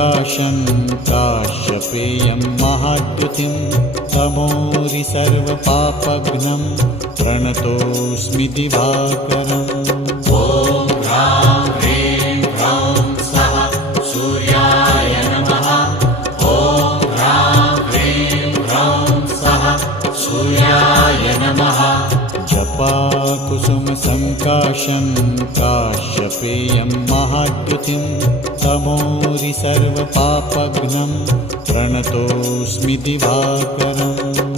सङ्काशं काश्यपेयं महाद्युतिं तमोरि सर्वपापघ्नं प्रणतोऽस्मि दिवाकरम्। ॐ ह्रां ह्रीं ह्रौं स्वः सूर्याय नमः। ॐ ह्रां ह्रीं ह्रौं स्वः सूर्याय नमः। जपाकुसुमसङ्काशं काश्यपेयं महाद्युतिं तमोरि सर्वपापघ्नं प्रणतोऽस्मि दिवाकरम्।